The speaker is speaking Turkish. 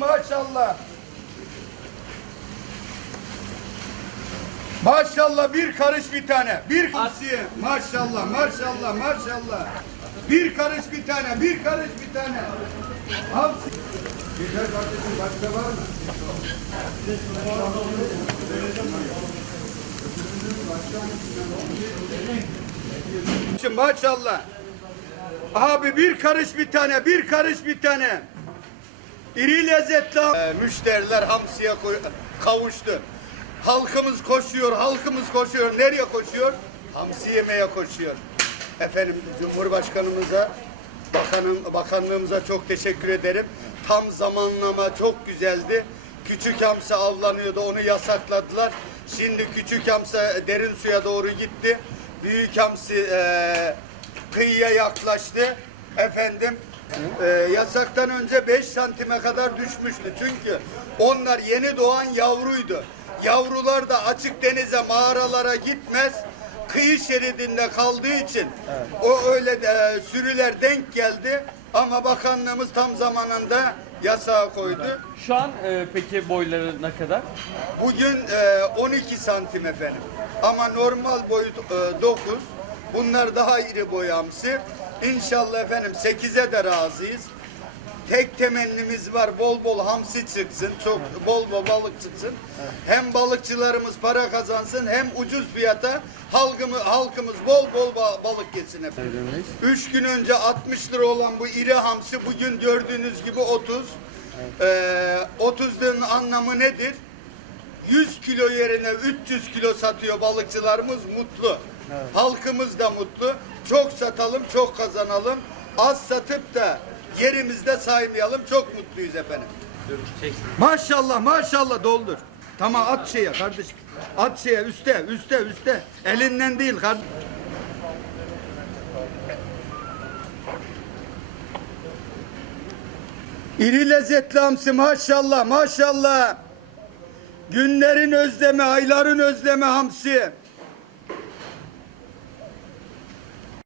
maşallah. Maşallah bir karış bir tane. Bir hamsi maşallah maşallah maşallah. Bir karış bir tane, bir karış bir tane. Hamsi. Güzel kardeşim başka var mı? Maşallah. Abi bir karış bir tane, bir karış bir tane. İri lezzetli Ee, müşteriler hamsiye kavuştu. Halkımız koşuyor, halkımız koşuyor. Nereye koşuyor? Hamsi yemeye koşuyor. Efendim Cumhurbaşkanımıza, bakanım, bakanlığımıza çok teşekkür ederim. Tam zamanlama çok güzeldi. Küçük hamsi avlanıyordu, onu yasakladılar. Şimdi küçük hamsi derin suya doğru gitti. Büyük hamsi eee kıyıya yaklaştı. Efendim e, yasaktan önce 5 santime kadar düşmüştü. Çünkü onlar yeni doğan yavruydu. Yavrular da açık denize mağaralara gitmez. Kıyı şeridinde kaldığı için o öyle de, sürüler denk geldi. Ama bakanlığımız tam zamanında yasağı koydu. Şu an e, peki boyları ne kadar? Bugün e, 12 santim efendim. Ama normal boyut e, 9. Bunlar daha iri boy hamsi. İnşallah efendim 8'e de razıyız. Tek temennimiz var bol bol hamsi çıksın. Çok bol bol balık çıksın. Hem balıkçılarımız para kazansın hem ucuz fiyata halkımız, halkımız bol bol ba- balık yesin efendim. Üç gün önce 60 lira olan bu iri hamsi bugün gördüğünüz gibi 30. Ee, 30 liranın anlamı nedir? 100 kilo yerine 300 kilo satıyor balıkçılarımız mutlu. Halkımız da mutlu. Çok satalım, çok kazanalım. Az satıp da yerimizde saymayalım. Çok mutluyuz efendim. Maşallah maşallah doldur. Tamam at şeye kardeşim. At şeye üste üste üste. Elinden değil kardeşim. İri lezzetli hamsi maşallah maşallah. Günlerin özlemi, ayların özlemi hamsi.